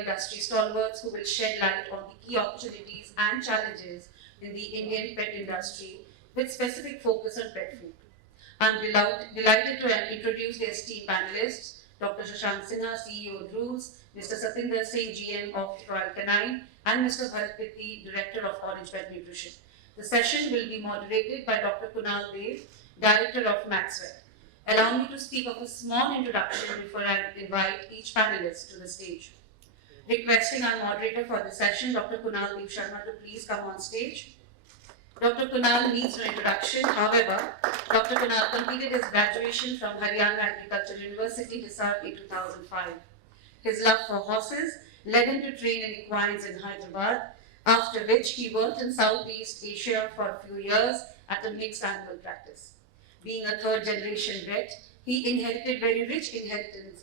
industry stalwarts who will shed light on the key opportunities and challenges in the Indian pet industry with specific focus on pet food. I'm delighted to introduce the esteemed panelists, Dr. SHASHANK SINHA, CEO Drools, Mr. Satinder Singh, GM of Royal Canine, and Mr. BHARAT, Director of Orange Pet Nutrition. The session will be moderated by Dr. Kunal Dev, Director of Maxwell. Allow me to speak of a small introduction before I invite each panelist to the stage. Requesting our moderator for the session, Dr. Kunal Dev Sharma, to please come on stage. Dr. Kunal needs no introduction. However, Dr. Kunal completed his graduation from Haryana Agricultural University, Hisar in 2005. His love for horses led him to train in equines in Hyderabad, after which he worked in Southeast Asia for a few years at a mixed animal practice. Being a third-generation vet, he inherited very rich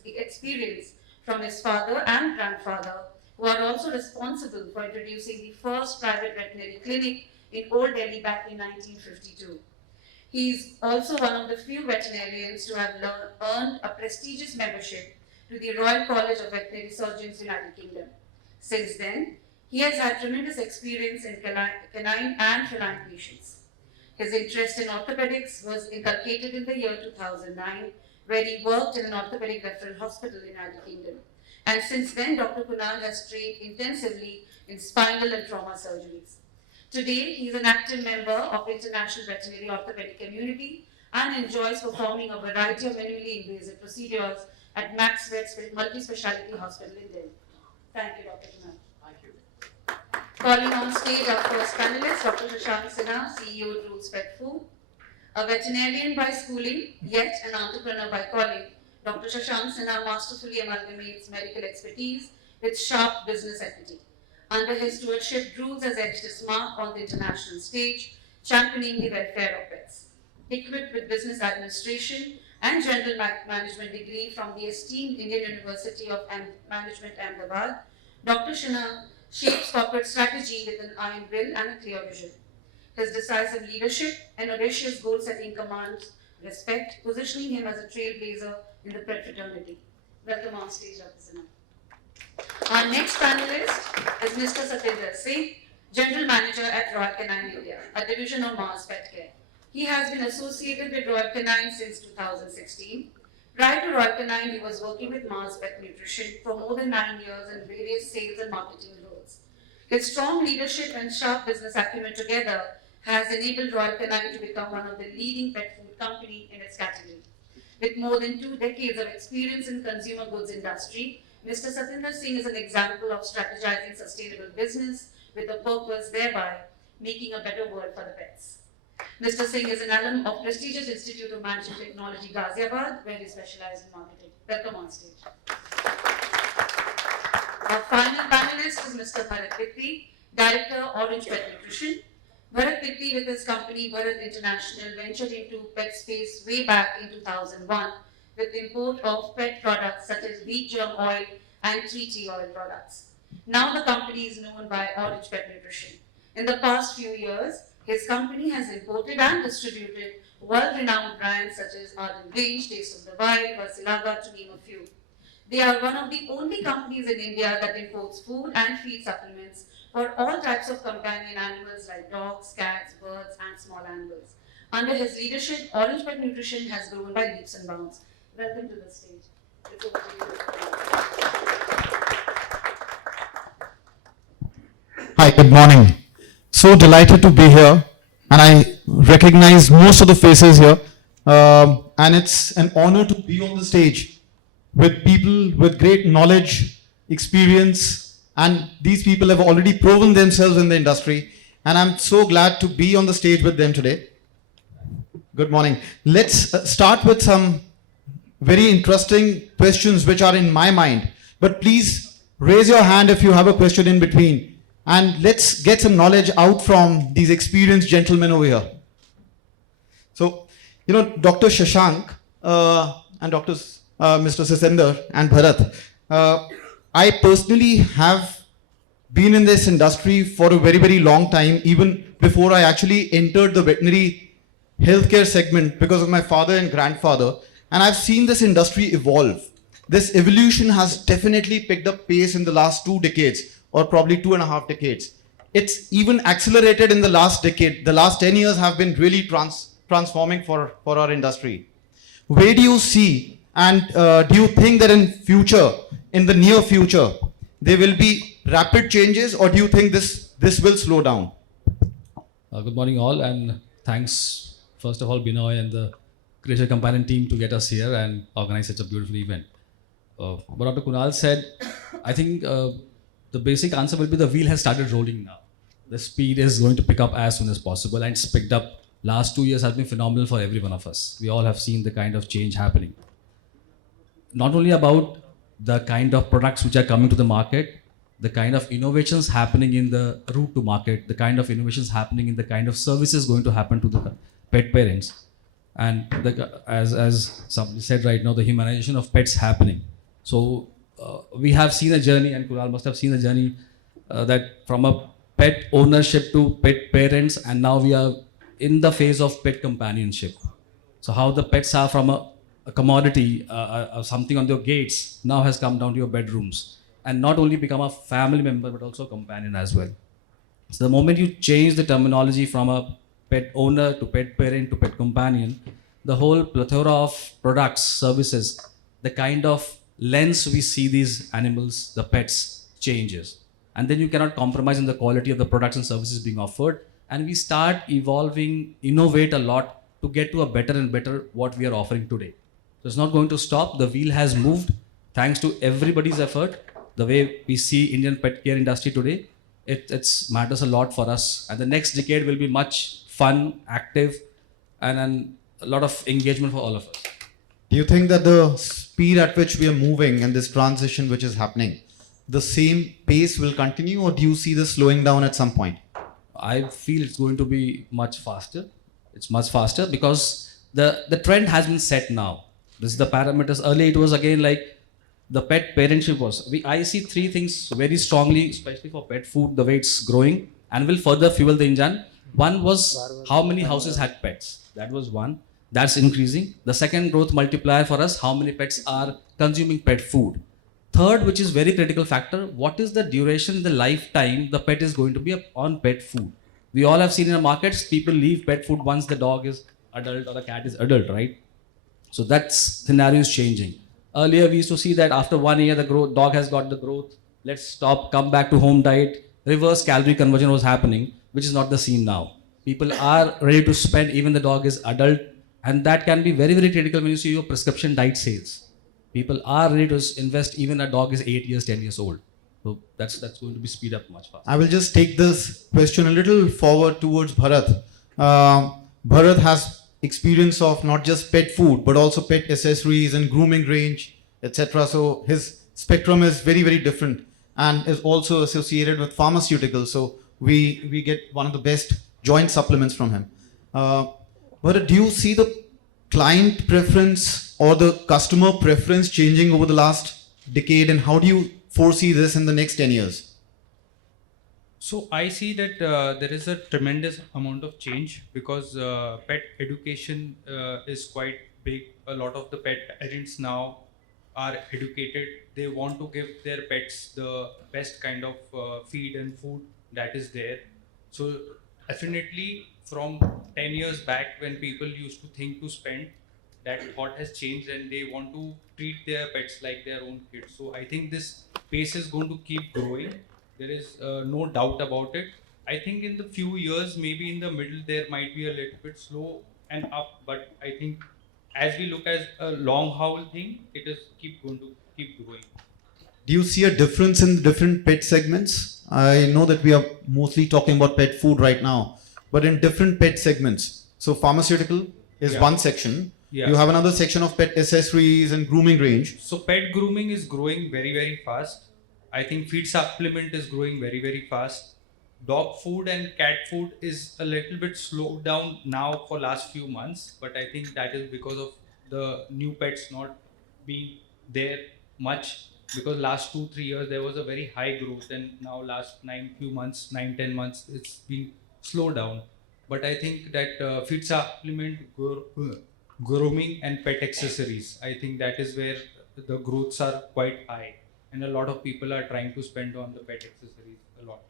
experience from his father and grandfather, who are also responsible for introducing the first private veterinary clinic in Old Delhi back in 1952. He is also one of the few veterinarians to have earned a prestigious membership to the Royal College of Veterinary Surgeons, United Kingdom. Since then, he has had tremendous experience in canine and feline patients. His interest in orthopedics was inculcated in the year 2009, where he worked in an orthopedic referral hospital in the United Kingdom. And since then, Dr. Kunal has trained intensively in spinal and trauma surgeries. Today, he is an active member of the International Veterinary Orthopedic Community and enjoys performing a variety of minimally invasive procedures at Max Vet's multi-speciality hospital in Delhi. Thank you, Dr. Kunal. Thank you. Calling on stage our first panelist, Dr. SHASHANK SINHA, CEO Drools Pet Food. A veterinarian by schooling, yet an entrepreneur by calling, Dr. SHASHANK SINHA masterfully amalgamates medical expertise with sharp business equity. Under his stewardship, Drools has etched its mark on the international stage, championing the welfare of pets. Equipped with business administration and general management degree from the esteemed Indian University of Management, Ahmedabad, Dr. SINHA shapes corporate strategy with an iron will and a clear vision. His decisive leadership and audacious goal-setting commands respect, positioning him as a trailblazer in the pet fraternity. Welcome on stage, Dr. SINHA. Our next panelist is Mr. Satinder Singh, General Manager at Royal Canine India, a division of Mars Pet Care. He has been associated with Royal Canine since 2016. Prior to Royal Canine, he was working with Mars Pet Nutrition for more than 9 years in various sales and marketing roles. His strong leadership and sharp business acumen together has enabled Royal Canine to become one of the leading pet food company in its category. With more than 2 decades of experience in consumer goods industry, Mr. Satinder Singh is an example of strategizing sustainable business with a purpose, thereby making a better world for the pets. Mr. Singh is an alum of prestigious Institute of Management Technology, Ghaziabad, where he specialized in marketing. Welcome on stage. Our final panelist is Mr. BHARAT, Director, Orange Pet Nutrition. BHARAT, with his company BHARAT International, ventured into pet space way back in 2001 with import of pet products such as wheat germ oil and tree tea oil products. Now the company is known by Orange Pet Nutrition. In the past few years, his company has imported and distributed world-renowned brands such as Ardent Range, Taste of the Wild, Versilaga, to name a few. They are one of the only companies in India that imports food and feed supplements for all types of companion animals like dogs, cats, birds, and small animals. Under his leadership, Orange Pet Nutrition has grown by leaps and bounds. Welcome to the stage. It's over to you. Hi, good morning. So delighted to be here, and I recognize most of the faces here. And it's an honor to be on the stage with people with great knowledge, experience, and these people have already proven themselves in the industry. And I'm so glad to be on the stage with them today. Good morning. Let's start with some very interesting questions which are in my mind. But please raise your hand if you have a question in between. And let's get some knowledge out from these experienced gentlemen over here. So, you know, Dr. SHASHANK and Mr. Satinder and BHARAT, I personally have been in this industry for a very, very long time, even before I actually entered the veterinary healthcare segment because of my father and grandfather. And I've seen this industry evolve. this evolution has definitely picked up pace in the last 2 decades, or probably 2.5 decades. It's even accelerated in the last decade. The last 10 years have been really transforming for our industry. Where do you see, and do you think that in the near future, there will be rapid changes, or do you think this will slow down? Good morning, all, and thanks, first of all, Binoy and the Creature Companion team to get us here and organize such a beautiful event. What Dr. Kunal said, I think the basic answer will be the wheel has started rolling now. The speed is going to pick up as soon as possible, and it's picked up. Last 2 years has been phenomenal for every one of us. We all have seen the kind of change happening. Not only about the kind of products which are coming to the market, the kind of innovations happening in the route to market, the kind of innovations happening in the kind of services going to happen to the pet parents. And as somebody said right now, the humanization of pets happening. So we have seen a journey, and Kunal must have seen a journey that from a pet ownership to pet parents, and now we are in the phase of pet companionship. So how the pets are from a commodity, something on your gates, now has come down to your bedrooms, and not only become a family member but also a companion as well. So the moment you change the terminology from a pet owner to pet parent to pet companion, the whole plethora of products, services, the kind of lens we see these animals, the pets, changes. And then you cannot compromise on the quality of the products and services being offered. And we start evolving, innovate a lot to get to a better and better what we are offering today. So it's not going to stop. The wheel has moved thanks to everybody's effort. The way we see Indian pet care industry today, it matters a lot for us. And the next decade will be much fun, active, and a lot of engagement for all of us. Do you think that the speed at which we are moving and this transition which is happening, the same pace will continue, or do you see this slowing down at some point? I feel it's going to be much faster. It's much faster because the trend has been set now. This is the parameters. Earlier it was again like the pet parentship was. I see three things very strongly, especially for pet food, the way it's growing and will further fuel the engine. One was how many houses had pets. That was one. That's increasing. The second growth multiplier for us, how many pets are consuming pet food. Third, which is very critical factor, what is the duration, the lifetime the pet is going to be on pet food. We all have seen in the markets, people leave pet food once the dog is adult or the cat is adult, right? So that scenario is changing. Earlier, we used to see that after 1 year, the dog has got the growth. Let's stop, come back to home diet. Reverse calorie conversion was happening, which is not the scene now. People are ready to spend, even the dog is adult. And that can be very, very critical when you see your prescription diet sales. People are ready to invest even a dog is 8 years, 10 years old. So that's going to be speed up much faster. I will just take this question a little forward towards Bharat. Bharat has experience of not just pet food, but also pet accessories and grooming range, etc. So his spectrum is very, very different and is also associated with pharmaceuticals. So we get one of the best joint supplements from him. Bharat, do you see the client preference or the customer preference changing over the last decade, and how do you foresee this in the next 10 years? So I see that there is a tremendous amount of change because pet education is quite big. A lot of the pet parents now are educated. They want to give their pets the best kind of feed and food that is there. So definitely from 10 years back when people used to think to spend, that thought has changed and they want to treat their pets like their own kids. So I think this pace is going to keep growing. There is no doubt about it. I think in the few years, maybe in the middle, there might be a little bit slow and up, but I think as we look as a long haul thing, it is going to keep growing. Do you see a difference in the different pet segments? I know that we are mostly talking about pet food right now, but in different pet segments. So pharmaceutical is one section. Yeah. You have another section of pet accessories and grooming range. So pet grooming is growing very, very fast. I think feed supplement is growing very, very fast. Dog food and cat food is a little bit slowed down now for last few months, but I think that is because of the new pets not being there much, because last 2-3 years there was a very high growth, and now last 9-10 months it's been slowed down. But I think that feed supplement, grooming and pet accessories, I think that is where the growths are quite high, and a lot of people are trying to spend on the pet accessories a lot.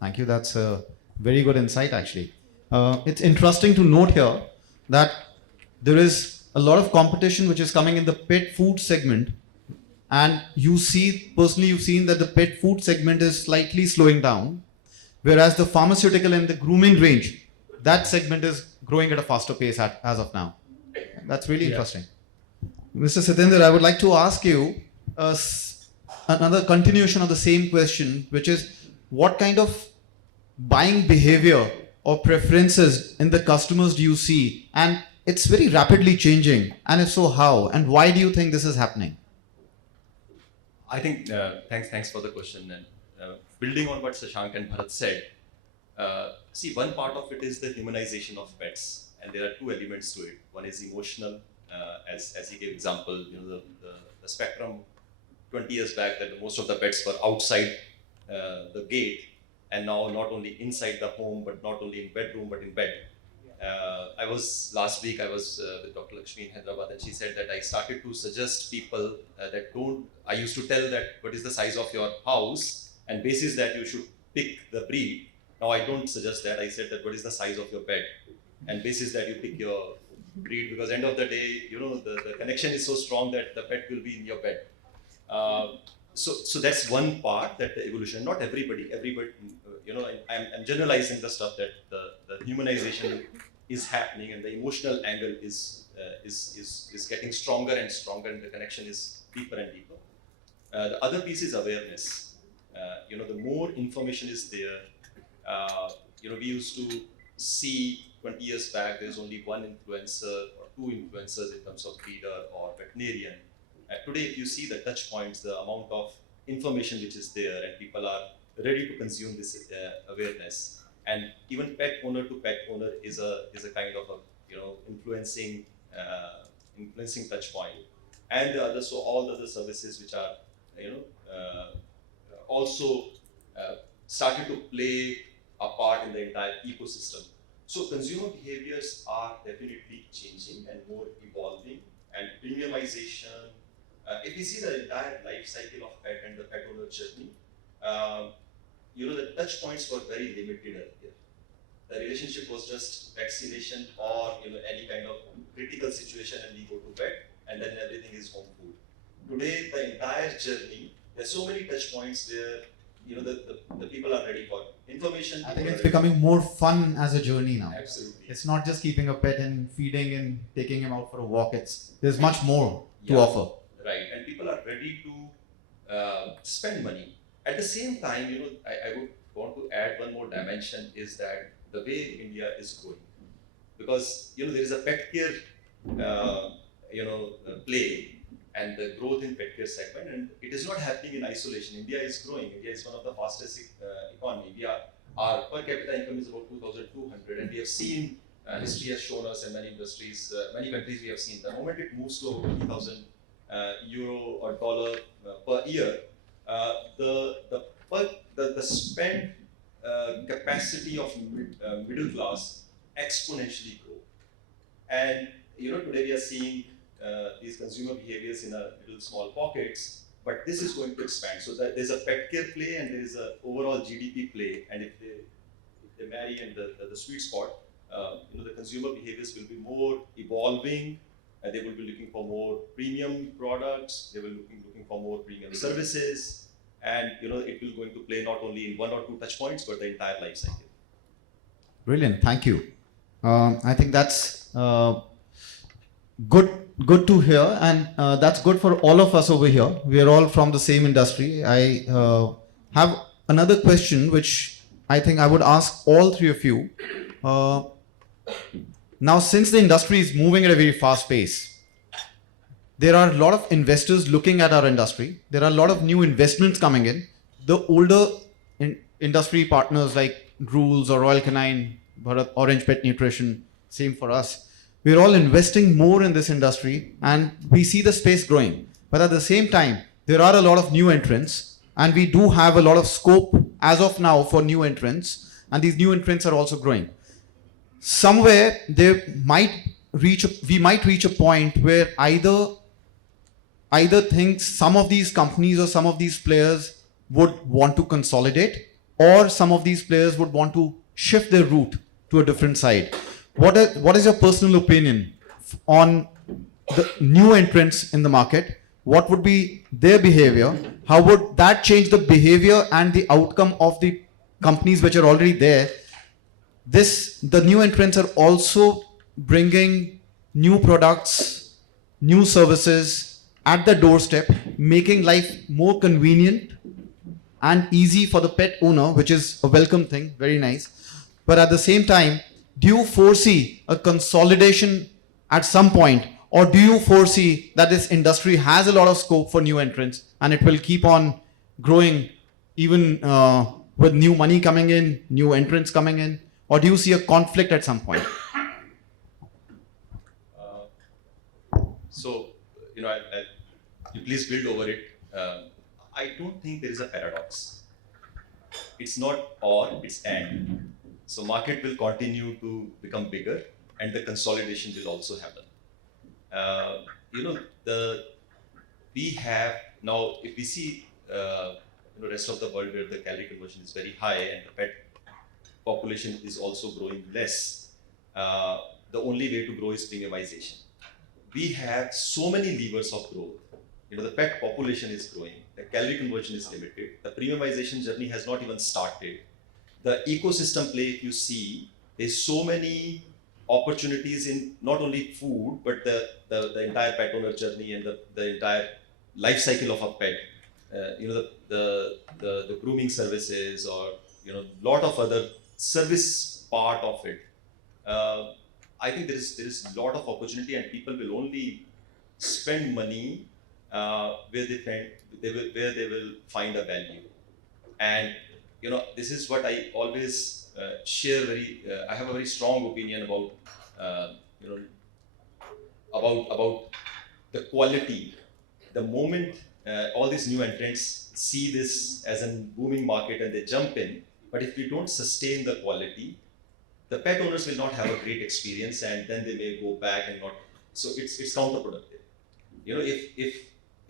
Thank you. That's a very good insight, actually. It's interesting to note here that there is a lot of competition which is coming in the pet food segment. And you see, personally, you've seen that the pet food segment is slightly slowing down, whereas the pharmaceutical and the grooming range, that segment is growing at a faster pace as of now. That's really interesting. Mr. Sitendra, I would like to ask you another continuation of the same question, which is what kind of buying behavior or preferences in the customers do you see? And it's very rapidly changing. And if so, how? And why do you think this is happening? I think, thanks for the question. And building on what Shashank and Bharat said, see, one part of it is the humanization of pets. And there are two elements to it. One is emotional, as he gave example, the spectrum 20 years back that most of the pets were outside the gate, and now not only inside the home, but not only in bedroom, but in bed. Last week I was with Dr. Lakshmi in Hyderabad, and she said that I started to suggest people I used to tell that what is the size of your house, and basis that you should pick the breed. Now I don't suggest that. I said that what is the size of your bed, and basis that you pick your breed, because end of the day, the connection is so strong that the pet will be in your bed. So that's one part, that the evolution. Not everybody, I'm generalizing the stuff that the humanization is happening, and the emotional angle is getting stronger and stronger, and the connection is deeper and deeper. The other piece is awareness. The more information is there, we used to see 20 years back, there's only one influencer or two influencers in terms of breeder or veterinarian. Today, if you see the touch points, the amount of information which is there, and people are ready to consume this awareness, and even pet owner to pet owner is a kind of a influencing touch point, and so all the other services which are also started to play a part in the entire ecosystem. So consumer behaviors are definitely changing and more evolving, and premiumization. If we see the entire life cycle of pet and the pet owner journey, the touch points were very limited earlier. The relationship was just vaccination or any kind of critical situation, and we go to vet, and then everything is home food. Today, the entire journey, there's so many touch points where the people are ready for information. I think it's becoming more fun as a journey now. Absolutely. It's not just keeping a pet and feeding and taking him out for a walk. There's much more to offer. Right, and people are ready to spend money. At the same time, I would want to add one more dimension, is that the way India is growing, because there is a pet care play, and the growth in pet care segment, and it is not happening in isolation. India is growing. India is one of the fastest economy. Our per capita income is about 2,200, and we have seen history has shown us, in many industries, many countries, we have seen the moment it moves to over 20,000 euro or dollar per year, the spend capacity of middle class exponentially grow. And today we are seeing these consumer behaviors in a little small pockets, but this is going to expand. So that there's a pet care play, and there is a overall GDP play, and if they marry in the sweet spot, the consumer behaviors will be more evolving. They will be looking for more premium products. They will be looking for more premium services, and it will going to play not only in one or two touch points, but the entire life cycle. Brilliant, thank you. I think that's good to hear, and that's good for all of us over here. We are all from the same industry. I have another question, which I think I would ask all three of you. Now, since the industry is moving at a very fast pace, there are a lot of investors looking at our industry. There are a lot of new investments coming in. The older industry partners like Drools or Royal Canine, BHARAT, Orange Pet Nutrition, same for us. We're all investing more in this industry, and we see the space growing. But at the same time, there are a lot of new entrants, and we do have a lot of scope as of now for new entrants, and these new entrants are also growing. Somewhere we might reach a point where either either think some of these companies or some of these players would want to consolidate, or some of these players would want to shift their route to a different side. What is your personal opinion on the new entrants in the market? What would be their behavior? How would that change the behavior and the outcome of the companies which are already there? The new entrants are also bringing new products, new services at the doorstep, making life more convenient and easy for the pet owner, which is a welcome thing, very nice. But at the same time, do you foresee a consolidation at some point, or do you foresee that this industry has a lot of scope for new entrants and it will keep on growing even with new money coming in, new entrants coming in? Or do you see a conflict at some point? So, you please build over it. I don't think there is a paradox. It's not or, it's and. So market will continue to become bigger and the consolidation will also happen. We have now, if we see rest of the world where the calorie conversion is very high and the pet population is also growing less, the only way to grow is premiumization. We have so many levers of growth. The pet population is growing, the calorie conversion is limited, the premiumization journey has not even started. The ecosystem play, if you see, there's so many opportunities in not only food, but the entire pet owner journey and the entire life cycle of a pet. The grooming services, or lot of other service part of it. I think there is a lot of opportunity, and people will only spend money where they will find a value. And this is what I always share. I have a very strong opinion about about the quality. The moment all these new entrants see this as a booming market and they jump in, but if we don't sustain the quality, the pet owners will not have a great experience, and then they may go back and not. So it's counterproductive.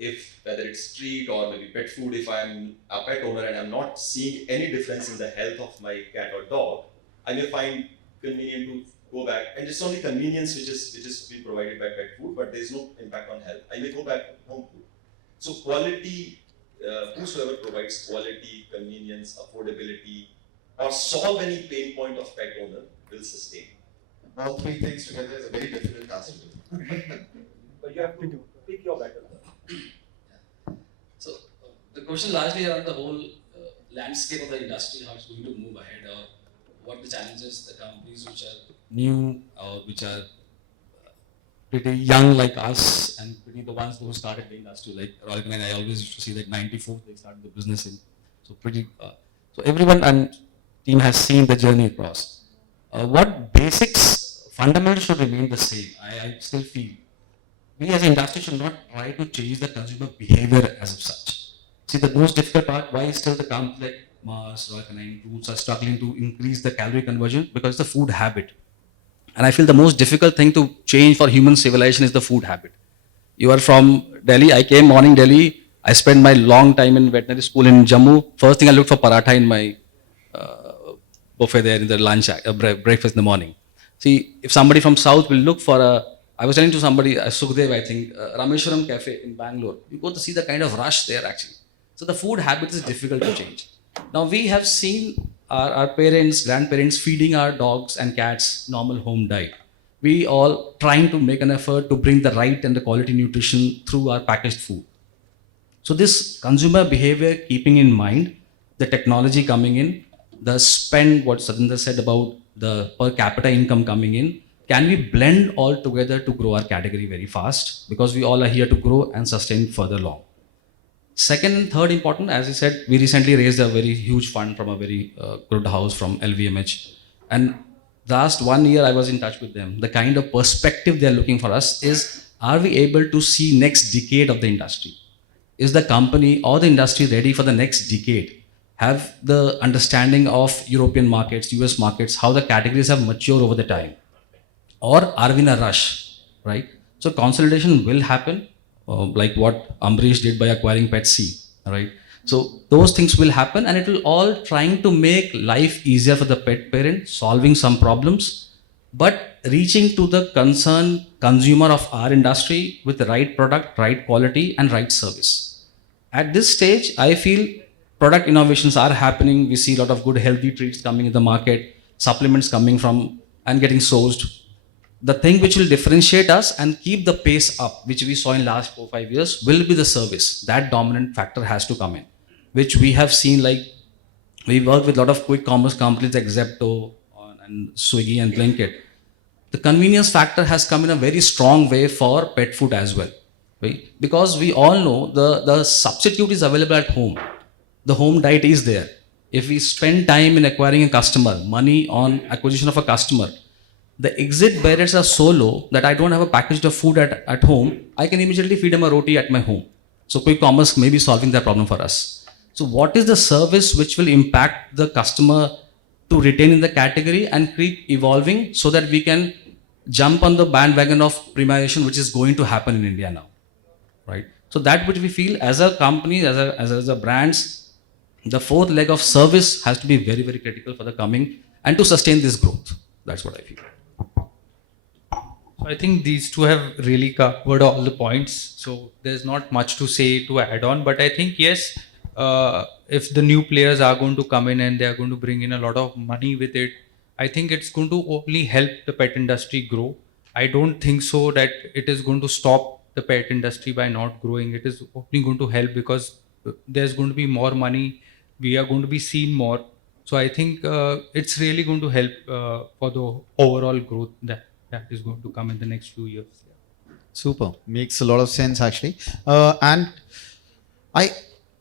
If whether it's street or maybe pet food, if I'm a pet owner and I'm not seeing any difference in the health of my cat or dog, I may find convenient to go back. And it's only convenience which is being provided by pet food, but there's no impact on health. I may go back to home food. So quality, whosoever provides quality, convenience, affordability, or solve any pain point of pet owner will sustain. All three things together is a very difficult task to do. But you have to pick your battle. So the question largely around the whole landscape of the industry, how it's going to move ahead, or what the challenges the companies which are new or which are pretty young like us, and pretty the ones who started the industry, like Royal Canin, I always used to see like 94 they started the business in. So so everyone and team has seen the journey across. What basics, fundamentals should remain the same. I still feel we as an industry should not try to change the consumer behavior as of such. See, the most difficult part, why still the companies like Mars, Royal Canin, Drools are struggling to increase the calorie conversion? Because the food habit. And I feel the most difficult thing to change for human civilization is the food habit. You are from Delhi, I came morning Delhi, I spent my long time in veterinary school in Jammu. First thing I looked for paratha in my buffet there in the lunch, breakfast in the morning. See, if somebody from South will look for I was telling to somebody, Sukhdev, I think, Rameshwaram Cafe in Bangalore, you go to see the kind of rush there actually. So the food habit is difficult to change. Now we have seen our parents, grandparents feeding our dogs and cats normal home diet. We all trying to make an effort to bring the right and the quality nutrition through our packaged food. So this consumer behavior, keeping in mind the technology coming in, the spend, what Satinder said about the per capita income coming in, can we blend all together to grow our category very fast? Because we all are here to grow and sustain further long. Second and third important, as I said, we recently raised a very huge fund from a very good house from LVMH. And last 1 year, I was in touch with them. The kind of perspective they're looking for us is, are we able to see next decade of the industry? Is the company or the industry ready for the next decade? Have the understanding of European markets, US markets, how the categories have matured over the time? Or are we in a rush, right? So consolidation will happen. like what Ambrish did by acquiring PETC, right? So those things will happen, and it will all trying to make life easier for the pet parent, solving some problems, but reaching to the concerned consumer of our industry with the right product, right quality, and right service. At this stage, I feel product innovations are happening. We see a lot of good healthy treats coming in the market, supplements coming from and getting sourced. The thing which will differentiate us and keep the pace up, which we saw in last 4-5 years, will be the service. That dominant factor has to come in, which we have seen. Like, we work with a lot of quick commerce companies like Zepto and Swiggy and Blinkit. The convenience factor has come in a very strong way for pet food as well, right? Because we all know the substitute is available at home. The home diet is there. If we spend time in acquiring a customer, money on acquisition of a customer, the exit barriers are so low that I don't have a package of food at home. I can immediately feed them a roti at my home. So quick commerce may be solving that problem for us. So what is the service which will impact the customer to retain in the category and keep evolving so that we can jump on the bandwagon of premiumization, which is going to happen in India now, right? So that which we feel as a company, as a brands, the fourth leg of service has to be very, very critical for the coming and to sustain this growth. That's what I feel. So I think these two have really covered all the points. So there's not much to say to add on, but I think yes, if the new players are going to come in and they are going to bring in a lot of money with it, I think it's going to only help the pet industry grow. I don't think so that it is going to stop the pet industry by not growing. It is only going to help because there's going to be more money. We are going to be seen more. So I think it's really going to help for the overall growth that is going to come in the next few years. Super. Makes a lot of sense, actually. And I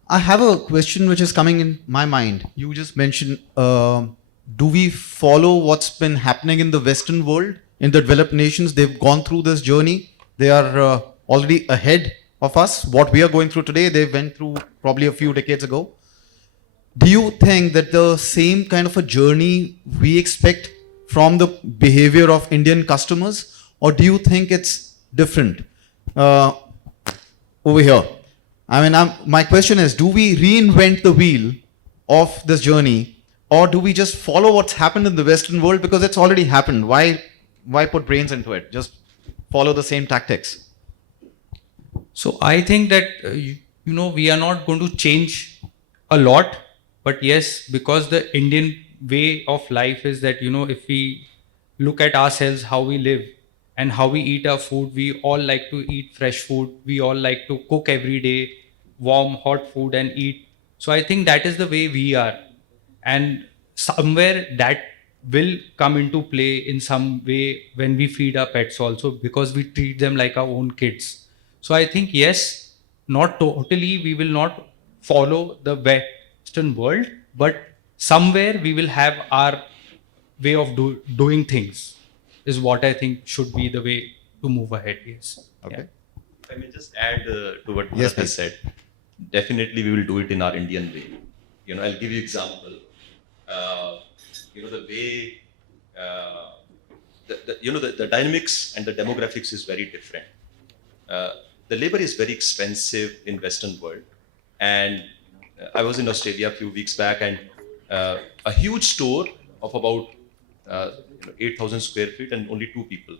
have a question which is coming in my mind. You just mentioned, do we follow what's been happening in the Western world, in the developed nations? They've gone through this journey. They are already ahead of us. What we are going through today, they went through probably a few decades ago. Do you think that the same kind of a journey we expect from the behavior of Indian customers, or do you think it's different over here? I mean, my question is, do we reinvent the wheel of this journey, or do we just follow what's happened in the Western world because it's already happened? Why put brains into it? Just follow the same tactics. So I think that, we are not going to change a lot, but yes, because the Indian way of life is that, if we look at ourselves, how we live and how we eat our food, we all like to eat fresh food. We all like to cook every day, warm, hot food and eat. So I think that is the way we are. And somewhere that will come into play in some way when we feed our pets also, because we treat them like our own kids. So I think, yes, not totally, we will not follow the Western world, but somewhere we will have our way of doing things is what I think should be the way to move ahead. Yes. Okay. If I may just add to what Yes, Bharat has said, definitely we will do it in our Indian way. I'll give you example. The way the dynamics and the demographics is very different. The labor is very expensive in Western world, and I was in Australia a few weeks back, and a huge store of about 8,000 square feet and only 2 people,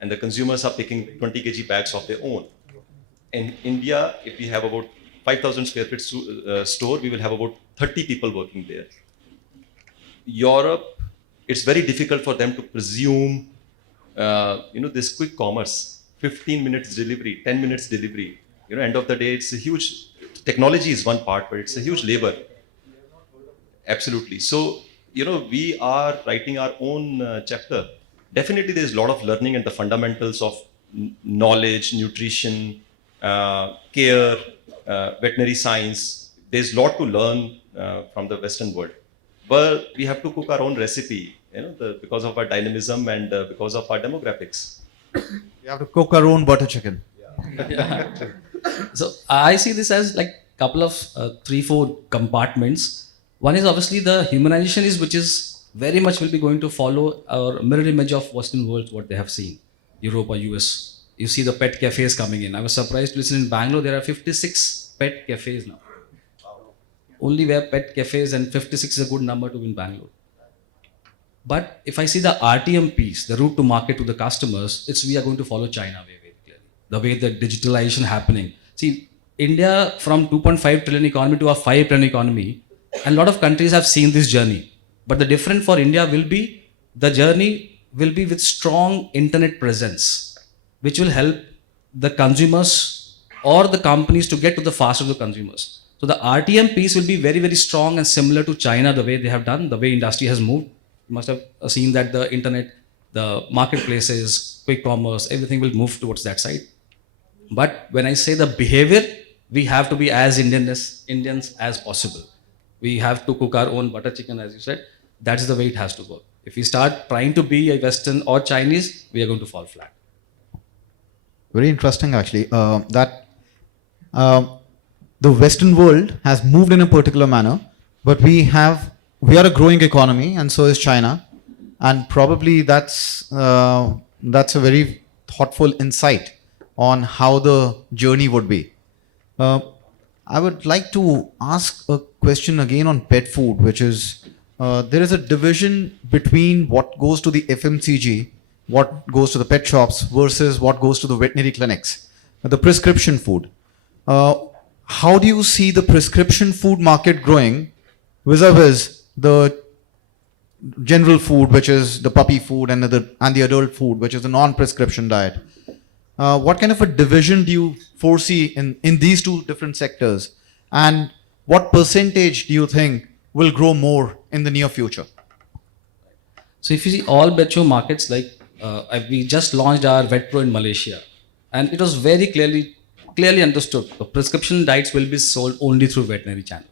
and the consumers are picking 20 kg bags of their own. In India, if we have about 5,000 square feet store, we will have about 30 people working there. Europe, it's very difficult for them to presume, this quick commerce, 15 minutes delivery, 10 minutes delivery. End of the day, it's a huge, technology is one part, but it's a huge labor. Absolutely. So, we are writing our own chapter. Definitely, there's a lot of learning and the fundamentals of knowledge, nutrition, care, veterinary science. There's a lot to learn from the Western world. But we have to cook our own recipe, because of our dynamism and because of our demographics. We have to cook our own butter chicken. Yeah. So I see this as like couple of 3-4 compartments. One is obviously the humanization which is very much will be going to follow our mirror image of Western world, what they have seen, Europe or US. You see the pet cafes coming in. I was surprised to listen in Bangalore, there are 56 pet cafes now. Only where pet cafes, and 56 is a good number to in Bangalore. But if I see the RTM piece, the route to market to the customers, we are going to follow China very clearly. The way the digitalization happening. See, India from 2.5 trillion economy to a 5 trillion economy, and a lot of countries have seen this journey. But the difference for India will be, the journey will be with strong internet presence, which will help the consumers or the companies to get to the faster the consumers. So the RTM piece will be very, very strong and similar to China, the way they have done, the way industry has moved. You must have seen that the internet, the marketplaces, quick commerce, everything will move towards that side. But when I say the behavior, we have to be as Indians as possible. We have to cook our own butter chicken, as you said. That's the way it has to work. If we start trying to be a Western or Chinese, we are going to fall flat. Very interesting, actually. The Western world has moved in a particular manner, but we are a growing economy, and so is China, and probably that's a very thoughtful insight on how the journey would be. I would like to ask a question again on pet food, which is there is a division between what goes to the FMCG, what goes to the pet shops versus what goes to the veterinary clinics, the prescription food. How do you see the prescription food market growing vis-a-vis the general food, which is the puppy food, and the adult food, which is the non-prescription diet? What kind of a division do you foresee in these two different sectors? And what percentage do you think will grow more in the near future? So if you see all mature markets, like we just launched our Vet Pro in Malaysia, and it was very clearly understood. The prescription diets will be sold only through veterinary channel.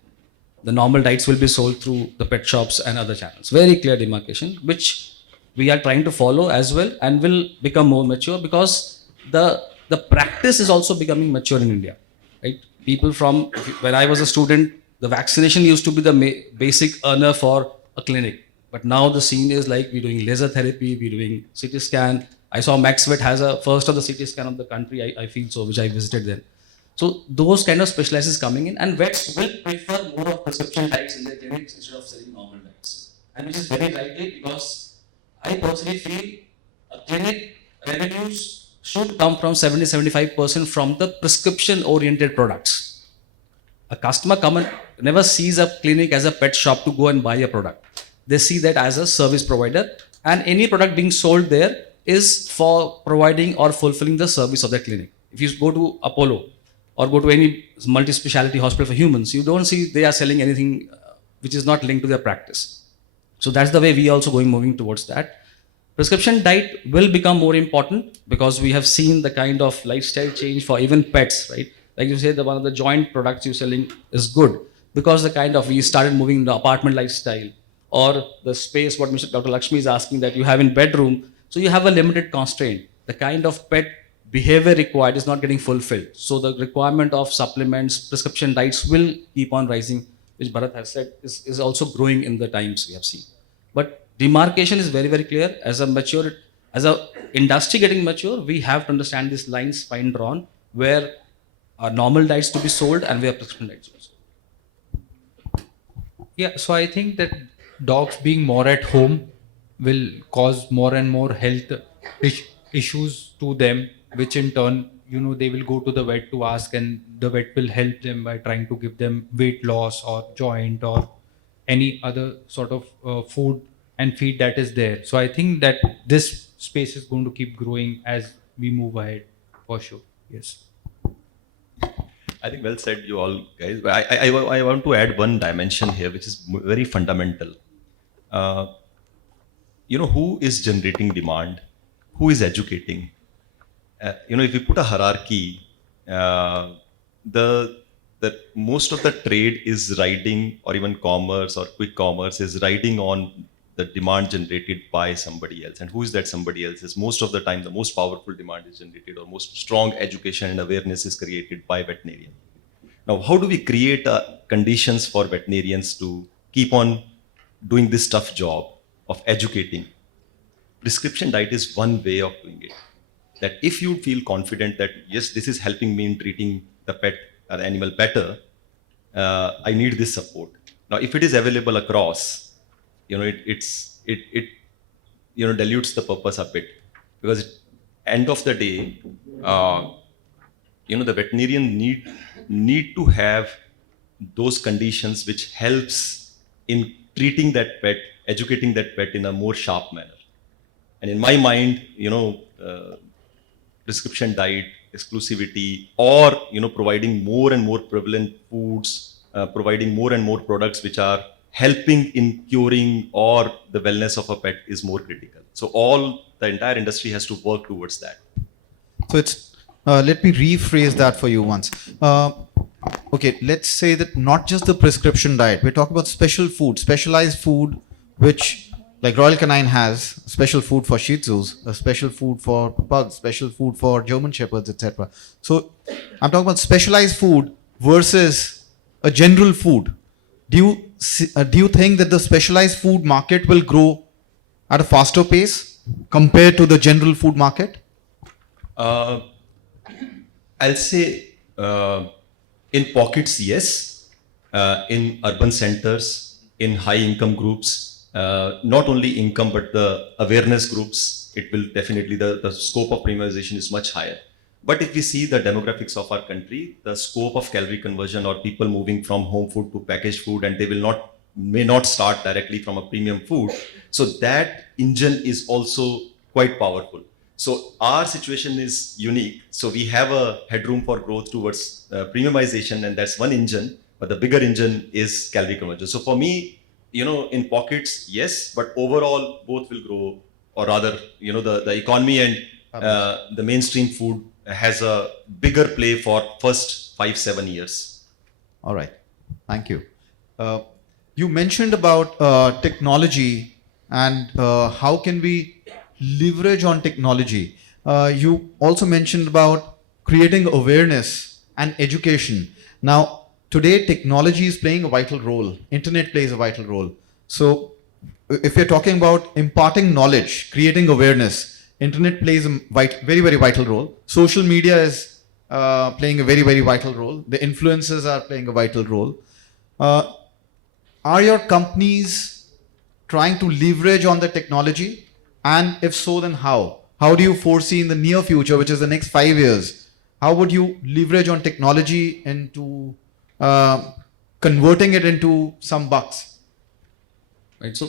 The normal diets will be sold through the pet shops and other channels. Very clear demarcation, which we are trying to follow as well, and will become more mature, because the practice is also becoming mature in India. Right? People from, when I was a student, the vaccination used to be the basic earner for a clinic. But now the scene is like, we're doing laser therapy, we're doing CT scan. I saw MaxVet has a first of the CT scan of the country, I feel so, which I visited then. So those kind of specializes coming in, and vets will prefer more of prescription diets in their clinics instead of selling normal diets. And which is very likely, because I personally feel a clinic revenues should come from 70-75% from the prescription oriented products. A customer never sees a clinic as a pet shop to go and buy a product. They see that as a service provider, and any product being sold there is for providing or fulfilling the service of the clinic. If you go to Apollo or go to any multi-speciality hospital for humans, you don't see they are selling anything which is not linked to their practice. So that's the way we are also moving towards that. Prescription diet will become more important, because we have seen the kind of lifestyle change for even pets, right? Like you said, one of the joint products you're selling is good, because we started moving the apartment lifestyle, or the space, what Dr. Lakshmi is asking, that you have in bedroom. So you have a limited constraint. The kind of pet behavior required is not getting fulfilled. So the requirement of supplements, prescription diets will keep on rising, which Bharat has said is also growing in the times we have seen. But demarcation is very, very clear. As a industry getting mature, we have to understand these lines fine drawn, where our normal diets to be sold and where prescription diets to be sold. Yeah, so I think that dogs being more at home will cause more and more health issues to them, which in turn, they will go to the vet to ask, and the vet will help them by trying to give them weight loss or joint or any other sort of food and feed that is there. So I think that this space is going to keep growing as we move ahead, for sure. Yes. I think well said, you all guys. But I want to add one dimension here, which is very fundamental. Who is generating demand? Who is educating? If you put a hierarchy, the most of the trade is riding, or even commerce or quick commerce is riding on the demand generated by somebody else. And who is that somebody else? Is most of the time the most powerful demand is generated, or most strong education and awareness is created by veterinarian. Now, how do we create conditions for veterinarians to keep on doing this tough job of educating? Prescription diet is one way of doing it. that if you feel confident that yes, this is helping me in treating the pet or the animal better, I need this support. Now, if it is available across, it dilutes the purpose a bit, because end of the day, the veterinarian need to have those conditions which helps in treating that pet, educating that pet in a more sharp manner. And in my mind, prescription diet, exclusivity, or providing more and more prevalent foods, providing more and more products which are helping in curing or the wellness of a pet is more critical. So the entire industry has to work towards that. So it's, let me rephrase that for you once. Okay, let's say that not just the prescription diet, we're talking about special food, specialized food, which like Royal Canine has special food for Shih Tzus, a special food for pugs, special food for German Shepherds, etc. So I'm talking about specialized food versus a general food. Do you think that the specialized food market will grow at a faster pace compared to the general food market? I'll say in pockets, yes. In urban centers, in high income groups, not only income but the awareness groups, it will definitely, the scope of premiumization is much higher. But if we see the demographics of our country, the scope of calorie conversion or people moving from home food to packaged food, and they may not start directly from a premium food. So that engine is also quite powerful. So our situation is unique. So we have a headroom for growth towards premiumization, and that's one engine, but the bigger engine is calorie conversion. So for me, in pockets, yes, but overall both will grow, or rather, the economy and the mainstream food has a bigger play for first 5-7 years. All right, thank you. You mentioned about technology and how can we leverage on technology. You also mentioned about creating awareness and education. Now, today technology is playing a vital role. Internet plays a vital role. So if you're talking about imparting knowledge, creating awareness, internet plays a very, very vital role. Social media is playing a very, very vital role. The influencers are playing a vital role. Are your companies trying to leverage on the technology? And if so, then how? How do you foresee in the near future, which is the next 5 years, how would you leverage on technology into converting it into some bucks? Right. So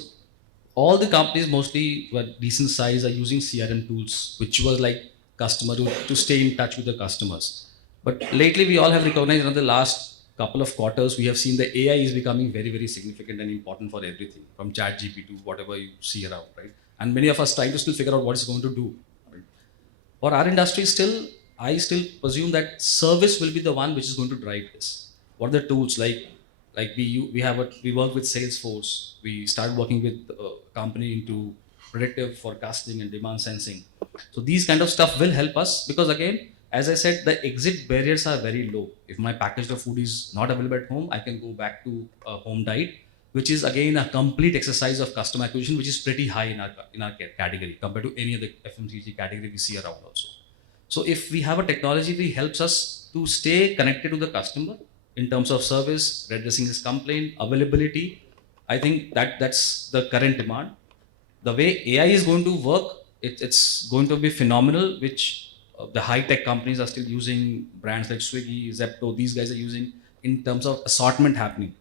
all the companies mostly were decent size are using CRM tools, which was like customer to stay in touch with the customers. But lately we all have recognized in the last couple of quarters, we have seen the AI is becoming very, very significant and important for everything, from ChatGPT to whatever you see around, right? And many of us trying to still figure out what it's going to do. Right? For our industry, I still presume that service will be the one which is going to drive this. What are the tools like we work with Salesforce. We started working with a company into predictive forecasting and demand sensing. So these kind of stuff will help us, because again, as I said, the exit barriers are very low. If my packaged food is not available at home, I can go back to a home diet, which is again a complete exercise of customer acquisition, which is pretty high in our category compared to any other FMCG category we see around also. So if we have a technology that helps us to stay connected to the customer in terms of service, redressing his complaint, availability, I think that's the current demand. The way AI is going to work, it's going to be phenomenal, which the high-tech companies are still using, brands like Swiggy, Zepto, these guys are using in terms of assortment happening.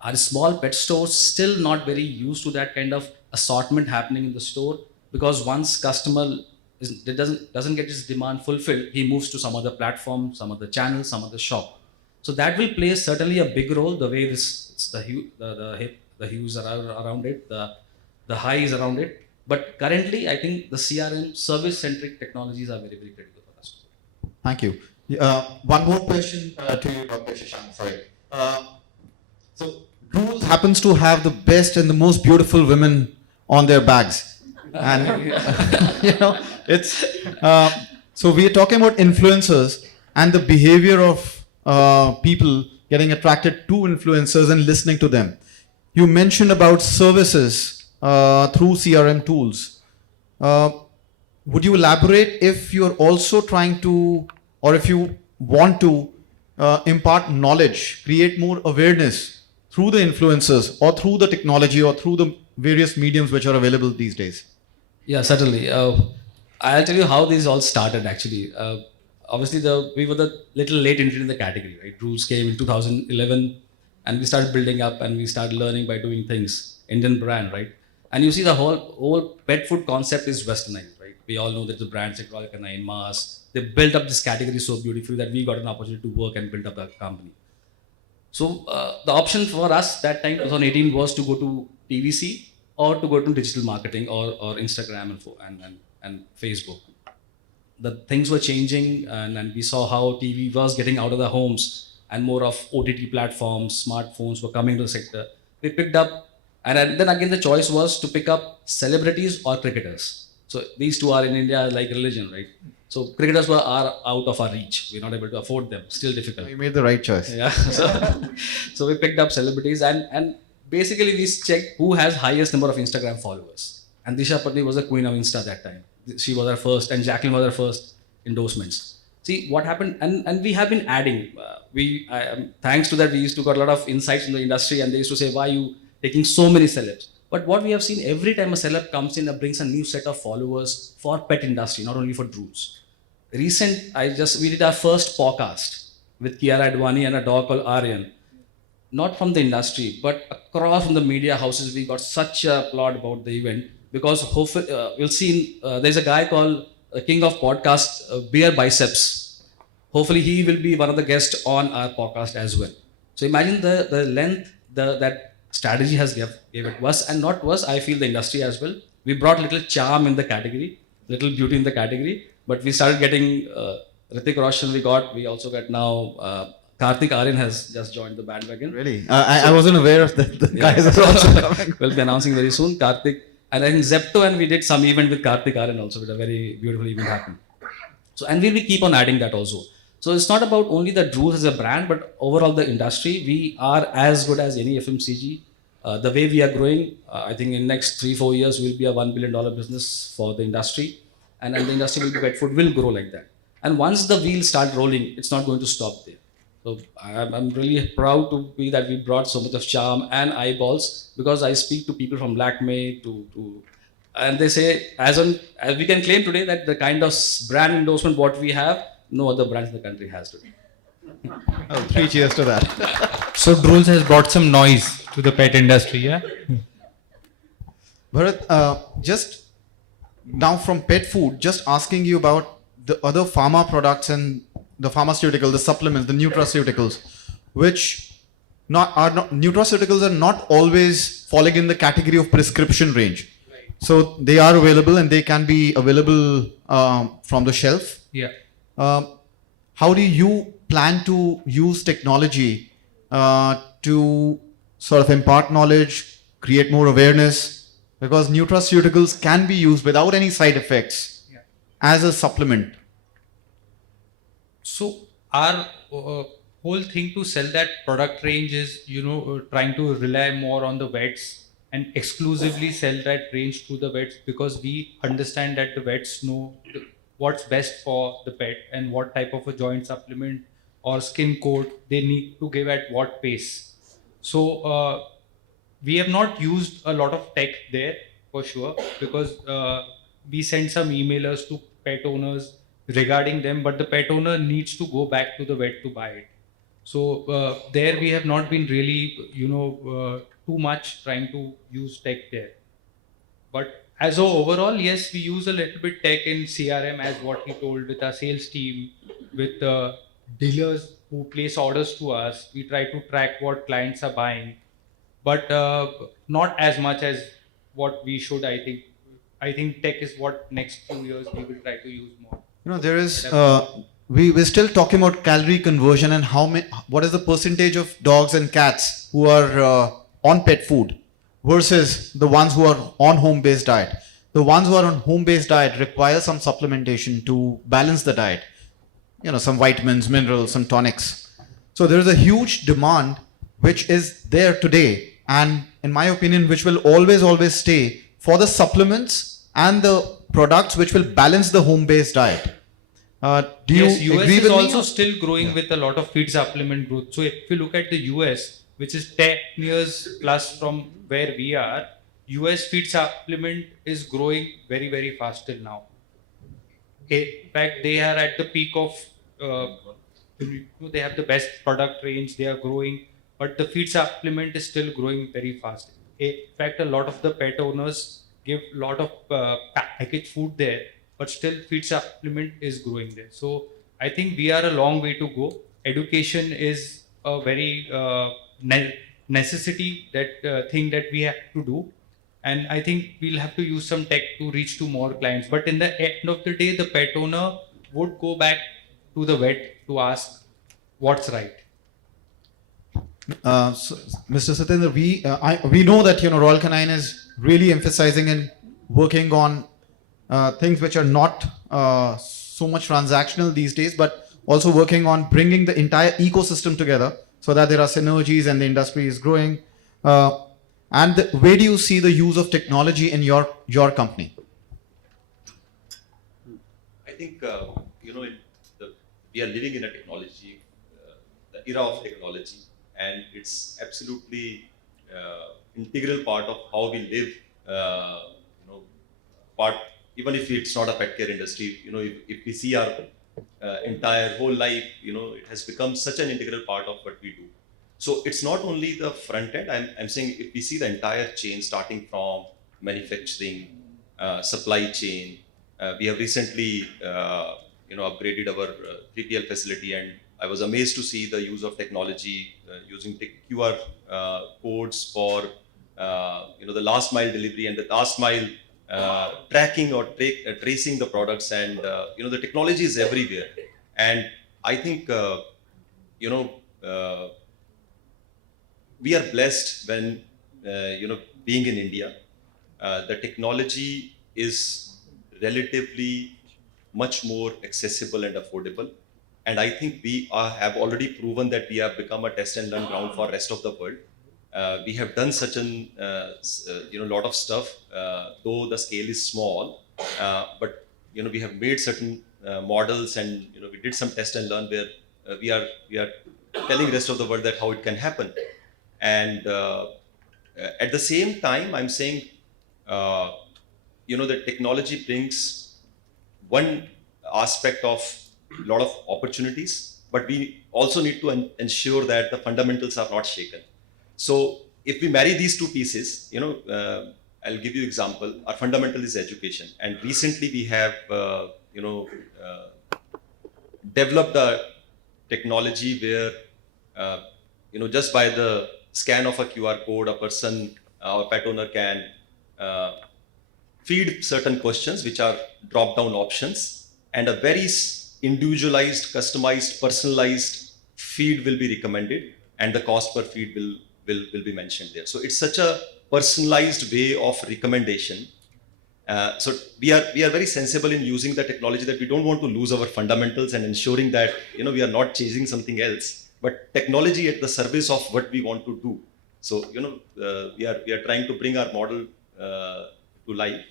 Are small pet stores still not very used to that kind of assortment happening in the store? Because once customer doesn't get his demand fulfilled, he moves to some other platform, some other channel, some other shop. So that will play certainly a big role. The way the hues around it, the highs around it. But currently, I think the CRM service-centric technologies are very, very critical for us. Thank you. One more question to you, Dr. Shashank. Sorry. So Drools happens to have the best and the most beautiful women on their bags, and it's so we are talking about influencers and the behavior of people getting attracted to influencers and listening to them. You mentioned about services through CRM tools. would you elaborate if you're also trying to, or if you want to impart knowledge, create more awareness through the influencers or through the technology or through the various mediums which are available these days? Yeah, certainly. I'll tell you how this all started actually. Obviously, we were the little late entry in the category, right? Drools came in 2011 and we started building up and we started learning by doing things. Indian brand, right? And you see the whole pet food concept is westernized, right? We all know that the brands like Royal Canin, Mars, they built up this category so beautifully that we got an opportunity to work and build up a company. So the option for us that time, 2018, was to go to TVC or to go to digital marketing or Instagram and Facebook. The things were changing and we saw how TV was getting out of the homes and more of OTT platforms, smartphones were coming to the sector. We picked up, and then again the choice was to pick up celebrities or cricketers. So these two are in India like religion, right? So cricketers are out of our reach. We're not able to afford them. Still difficult. You made the right choice. Yeah. So we picked up celebrities and basically we checked who has highest number of Instagram followers. And Disha Patni was the queen of Insta that time. She was our first, and Jacqueline was our first endorsements. See what happened, and we have been adding. Thanks to that, we used to got a lot of insights in the industry, and they used to say, "Why are you taking so many celebs?" But what we have seen, every time a celeb comes in and brings a new set of followers for pet industry, not only for Drools. We did our first podcast with Kiara Advani and a dog called Aryan. Not from the industry, but across from the media houses, we got such a applaud about the event because hopefully we'll see. There's a guy called King of Podcast, Beer Biceps. Hopefully, he will be one of the guests on our podcast as well. So imagine the length that strategy has gave it to us, and not to us, I feel the industry as well. We brought little charm in the category, little beauty in the category, but we started getting Hrithik Roshan. We also got now Karthik Aryan has just joined the bandwagon. Really? I wasn't aware of that. The guys are also coming. We'll be announcing very soon. Karthik, and I think Zepto, and we did some event with Karthik Aryan also, with a very beautiful event happened. So, and we will keep on adding that also. So it's not about only the Drools as a brand, but overall the industry. We are as good as any FMCG. The way we are growing, I think in next 3-4 years, we'll be a $1 billion business for the industry. And the industry will be pet food will grow like that. And once the wheels start rolling, it's not going to stop there. So I'm really proud to be that we brought so much of charm and eyeballs, because I speak to people from Lakme and they say, as we can claim today that the kind of brand endorsement what we have, no other brand in the country has today. Oh, 3 cheers to that. So Drools has brought some noise to the pet industry, yeah? Bharat, just now from pet food, just asking you about the other pharma products and the pharmaceutical, the supplements, the nutraceuticals, which nutraceuticals are not always falling in the category of prescription range. Right. So they are available and they can be available from the shelf. Yeah. How do you plan to use technology to sort of impart knowledge, create more awareness? Because nutraceuticals can be used without any side effects as a supplement. So our whole thing to sell that product range is, trying to rely more on the vets and exclusively sell that range to the vets, because we understand that the vets know what's best for the pet and what type of a joint supplement or skin coat they need to give at what pace. So we have not used a lot of tech there for sure, because we send some emailers to pet owners regarding them, but the pet owner needs to go back to the vet to buy it. So there we have not been really, too much trying to use tech there. But as a overall, yes, we use a little bit tech in CRM, as what he told, with our sales team, with dealers who place orders to us. We try to track what clients are buying, but not as much as what we should, I think. I think tech is what next few years we will try to use more. There is, we're still talking about calorie conversion and what is the percentage of dogs and cats who are on pet food versus the ones who are on home-based diet. The ones who are on home-based diet require some supplementation to balance the diet. Some vitamins, minerals, some tonics. So there is a huge demand which is there today, and in my opinion, which will always stay for the supplements and the products which will balance the home-based diet. Do Yes, you US agree is with also me? still growing with a lot of feed supplement growth. So if you look at the US, which is 10 years plus from where we are, US feed supplement is growing very, very fast till now. In fact, they are at the peak of, they have the best product range, they are growing, but the feed supplement is still growing very fast. In fact, a lot of the pet owners give a lot of packaged food there, but still feed supplement is growing there. So I think we are a long way to go. Education is a very necessity that thing that we have to do. And I think we'll have to use some tech to reach to more clients. But in the end of the day, the pet owner would go back to the vet to ask what's right. So, Mr. Satendra, we know that Royal Canine is really emphasizing and working on things which are not so much transactional these days, but also working on bringing the entire ecosystem together so that there are synergies and the industry is growing. Where do you see the use of technology in your company? I think we are living in a technology, the era of technology, and it's absolutely integral part of how we live. Part even if it's not a pet care industry, if we see our entire whole life, it has become such an integral part of what we do. So it's not only the front end. I'm saying if we see the entire chain starting from manufacturing, supply chain. We have recently, upgraded our 3PL facility, and I was amazed to see the use of technology using QR codes for the last mile delivery and the last mile tracking or tracing the products, and the technology is everywhere. And I think we are blessed when being in India, the technology is relatively much more accessible and affordable. And I think we have already proven that we have become a test and learn ground for rest of the world. We have done such a lot of stuff, though the scale is small, but we have made certain models, and we did some test and learn where we are telling rest of the world that how it can happen. And at the same time, I'm saying that technology brings one aspect of a lot of opportunities, but we also need to ensure that the fundamentals are not shaken. So if we marry these two pieces, I'll give you example. Our fundamental is education, and recently we have developed a technology where just by the scan of a QR code, a person or pet owner can feed certain questions which are drop down options, and a very individualized, customized, personalized feed will be recommended, and the cost per feed will be mentioned there. So it's such a personalized way of recommendation. So we are very sensible in using the technology, that we don't want to lose our fundamentals, and ensuring that we are not chasing something else, but technology at the service of what we want to do. So we are trying to bring our model to life,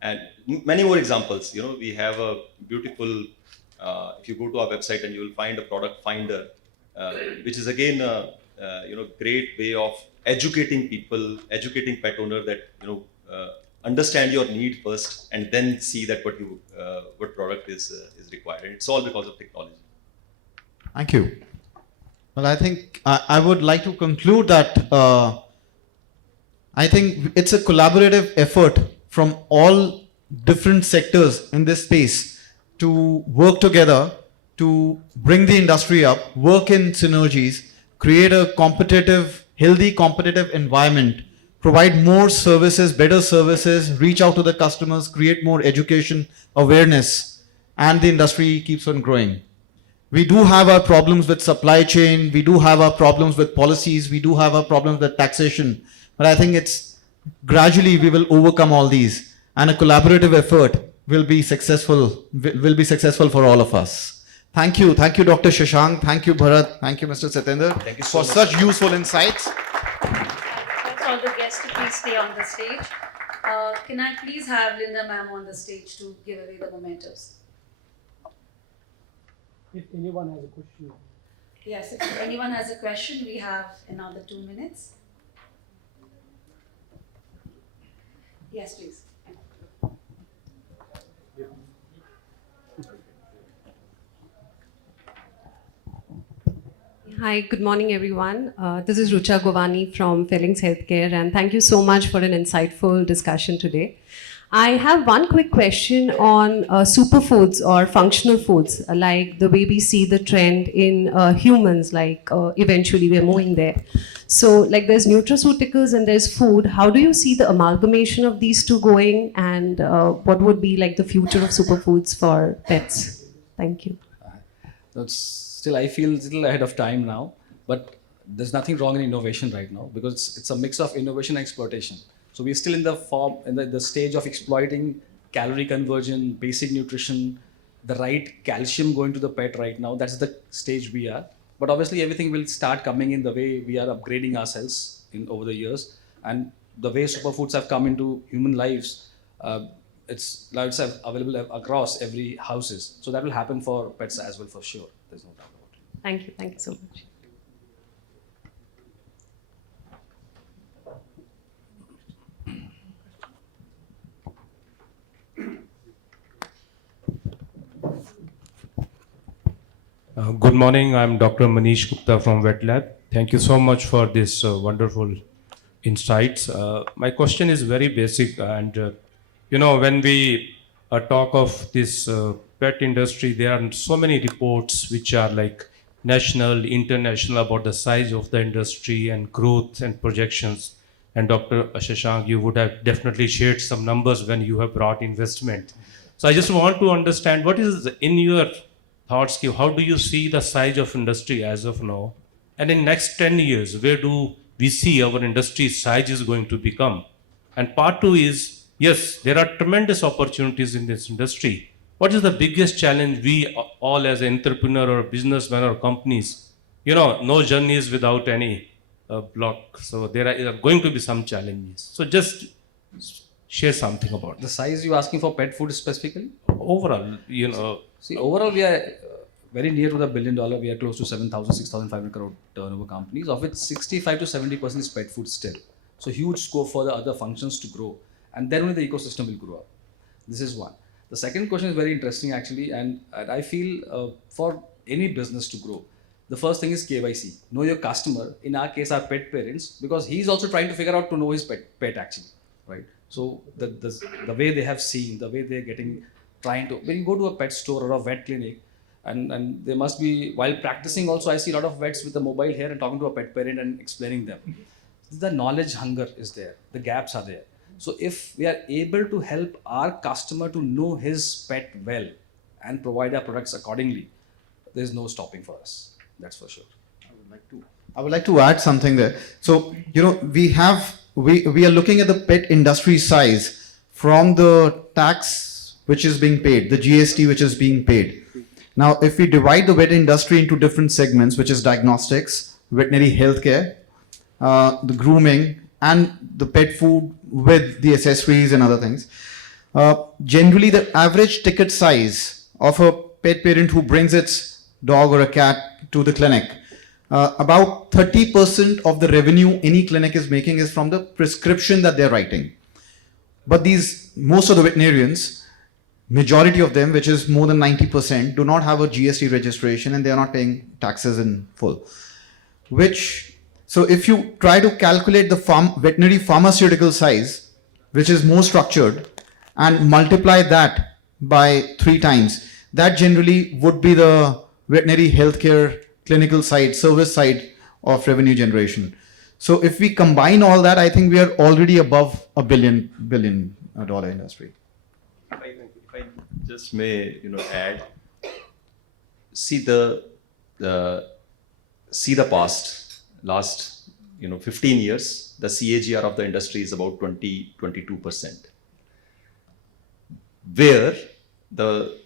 and many more examples. We have a beautiful. If you go to our website, and you will find a product finder, which is again great way of educating people, educating pet owner that understand your need first, and then see that what product is required. And it's all because of technology. Thank you. Well, I think I would like to conclude that I think it's a collaborative effort from all different sectors in this space to work together to bring the industry up, work in synergies, create a competitive, healthy competitive environment, provide more services, better services, reach out to the customers, create more education, awareness, and the industry keeps on growing. We do have our problems with supply chain, we do have our problems with policies, we do have our problems with taxation, but I think it's gradually we will overcome all these, and a collaborative effort will be successful for all of us. Thank you, Dr. Shashank, thank you, Bharat, thank you, Mr. Satendra, Thank you so for much. such useful insights. Request all the guests to please stay on the stage. Can I please have Linda ma'am on the stage to give away the mementos? If anyone has a question. Yes, if anyone has a question, we have another 2 minutes. Yes, please. Hi, good morning, everyone. This is Rucha Govani from Fillings Healthcare, and thank you so much for an insightful discussion today. I have one quick question on superfoods or functional foods, like the way we see the trend in humans, like eventually we're moving there. So, like there's nutraceuticals and there's food. How do you see the amalgamation of these two going, and what would be like the future of superfoods for pets? Thank you. Still, I feel a little ahead of time now, but there's nothing wrong in innovation right now because it's a mix of innovation and exploitation. So we're still in the stage of exploiting calorie conversion, basic nutrition, the right calcium going to the pet right now. That's the stage we are. But obviously everything will start coming in the way we are upgrading ourselves over the years, and the way superfoods have come into human lives. It's available across every houses. So that will happen for pets as well, for sure. There's no doubt about it. Thank you so much. Good morning, I'm Dr. Manish Gupta from Vet Lab. Thank you so much for this wonderful insights. My question is very basic, and when we talk of this pet industry, there are so many reports which are like national, international about the size of the industry and growth and projections. And Dr. SHASHANK, you would have definitely shared some numbers when you have brought investment. So I just want to understand what is in your thoughts, how do you see the size of industry as of now? And in next 10 years, where do we see our industry size is going to become? And part two is, yes, there are tremendous opportunities in this industry. What is the biggest challenge we all as an entrepreneur or businessman or companies, no journey is without any block. So there are going to be some challenges. So just share something about The size you're asking for pet food specifically? overall, See, overall, we are very near to the $1 billion. We are close to 7,000, 6,500 crore turnover companies, of which 65 to 70% is pet food still. So huge scope for the other functions to grow. And then only the ecosystem will grow up. This is one. The second question is very interesting actually, and I feel for any business to grow, the first thing is KYC. Know your customer. In our case, our pet parents, because he's also trying to figure out to know his pet actually, right? So the way they have seen, the way they're trying to, when you go to a pet store or a vet clinic, and they must be, while practicing also, I see a lot of vets with a mobile here and talking to a pet parent and explaining them. The knowledge hunger is there. The gaps are there. So if we are able to help our customer to know his pet well and provide our products accordingly, there's no stopping for us. That's for sure. I would like to add something there. So, we are looking at the pet industry size from the tax which is being paid, the GST which is being paid. Now, if we divide the vet industry into different segments, which is diagnostics, veterinary healthcare, the grooming, and the pet food with the accessories and other things, generally the average ticket size of a pet parent who brings its dog or a cat to the clinic, about 30% of the revenue any clinic is making is from the prescription that they're writing. But most of the veterinarians, majority of them, which is more than 90%, do not have a GST registration and they are not paying taxes in full. So if you try to calculate the veterinary pharmaceutical size, which is more structured, and multiply that by 3 times, that generally would be the veterinary healthcare clinical side, service side of revenue generation. So if we combine all that, I think we are already above $1 billion industry. If I just may, add, see the last 15 years, the CAGR of the industry is about 22%. Where the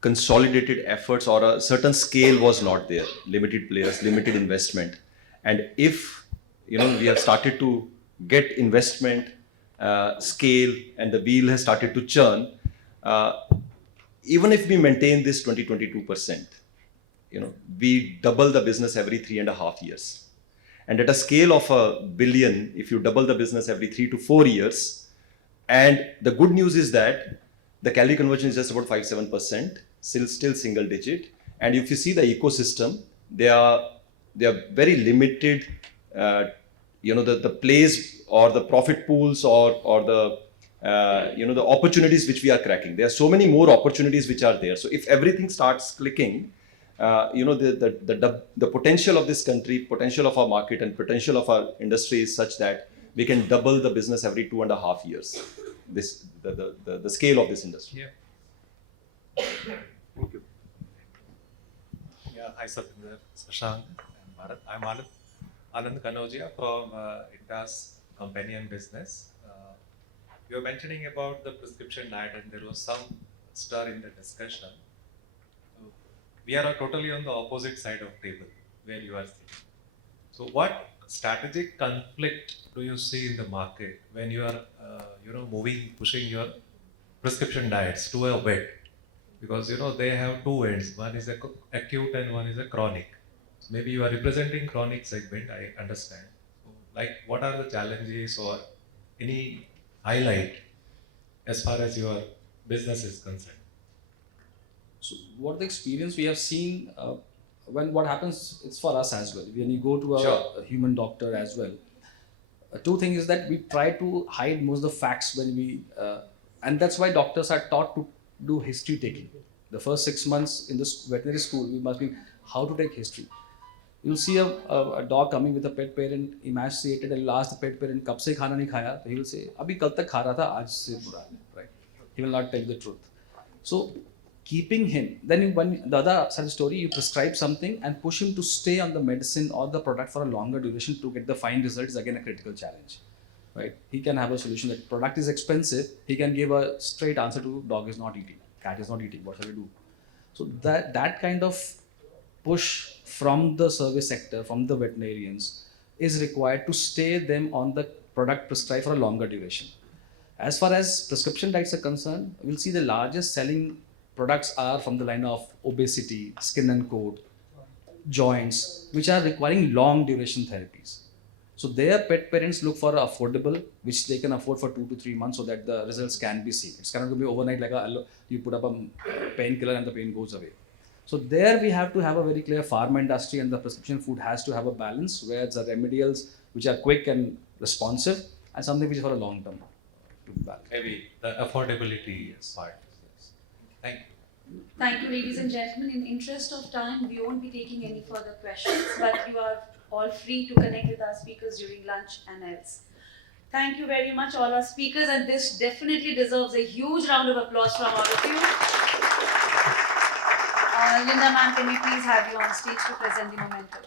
consolidated efforts or a certain scale was not there, limited players, limited investment. And if, we have started to get investment scale and the wheel has started to churn, even if we maintain this 20-22%, we double the business every 3.5 years. And at a scale of $1 billion, if you double the business every 3 to 4 years, and the good news is that the calorie conversion is just about 5-7%, still single digit. And if you see the ecosystem, they are very limited. The plays or the profit pools or the the opportunities which we are cracking. There are so many more opportunities which are there. So if everything starts clicking, the potential of this country, potential of our market, and potential of our industry is such that we can double the business every 2.5 years. The scale of this industry. Yeah. Thank you. Yeah, hi Satvinder, SHASHANK, and BHARAT. I'm Anand Kanodia from Inta's companion business. You were mentioning about the prescription diet, and there was some stir in the discussion. We are totally on the opposite side of table where you are sitting. So what strategic conflict do you see in the market when you are pushing your prescription diets to a vet? Because they have two ends. One is acute and one is a chronic. Maybe you are representing chronic segment, I understand. So, what are the challenges or any highlight as far as your business is concerned? So what the experience we have seen, what happens, it's for us as well. When you go to a human doctor as well, two things is that we try to hide most of the facts when we, and that's why doctors are taught to do history taking. The first 6 months in this veterinary school, we must be how to take history. You'll see a dog coming with a pet parent, emaciated, and you'll ask the pet parent, "Kab se khana nahi khaya?" So he will say, "Abhi kal tak kha raha tha, aaj se bura hai," right? He will not tell the truth. So keeping him, then when the other side of the story, you prescribe something and push him to stay on the medicine or the product for a longer duration to get the fine results is again a critical challenge, right? He can have a solution that product is expensive. He can give a straight answer to dog is not eating, cat is not eating, what shall we do? So that kind of push from the service sector, from the veterinarians, is required to stay them on the product prescribed for a longer duration. As far as prescription diets are concerned, we'll see the largest selling products are from the line of obesity, skin and coat, joints, which are requiring long duration therapies. So their pet parents look for affordable, which they can afford for 2 to 3 months so that the results can be seen. It's cannot be overnight like you put up a painkiller and the pain goes away. So there we have to have a very clear pharma industry, and the prescription food has to have a balance where the remedials which are quick and responsive and something which is for a long term. Maybe the affordability is part. Yes. Thank you. Thank you, ladies and gentlemen. In the interest of time, we won't be taking any further questions, but you are all free to connect with our speakers during lunch and else. Thank you very much, all our speakers, and this definitely deserves a huge round of applause from all of you. Linda ma'am, can we please have you on stage to present the memento?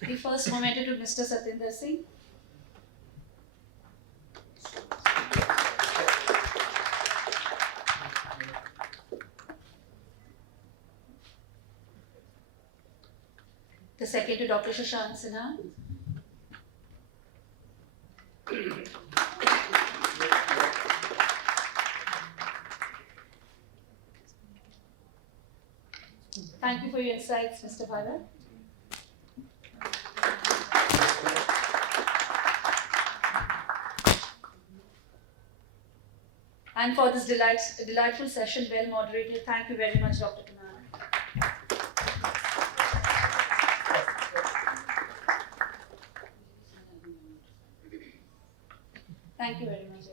The first memento to Mr. Satinder Singh. The second to Dr. Shashank Sinha. Thank you for your insights, Mr. Bharat. And for this delightful session, well moderated, thank you very much, Dr. Kunal. Thank you very much.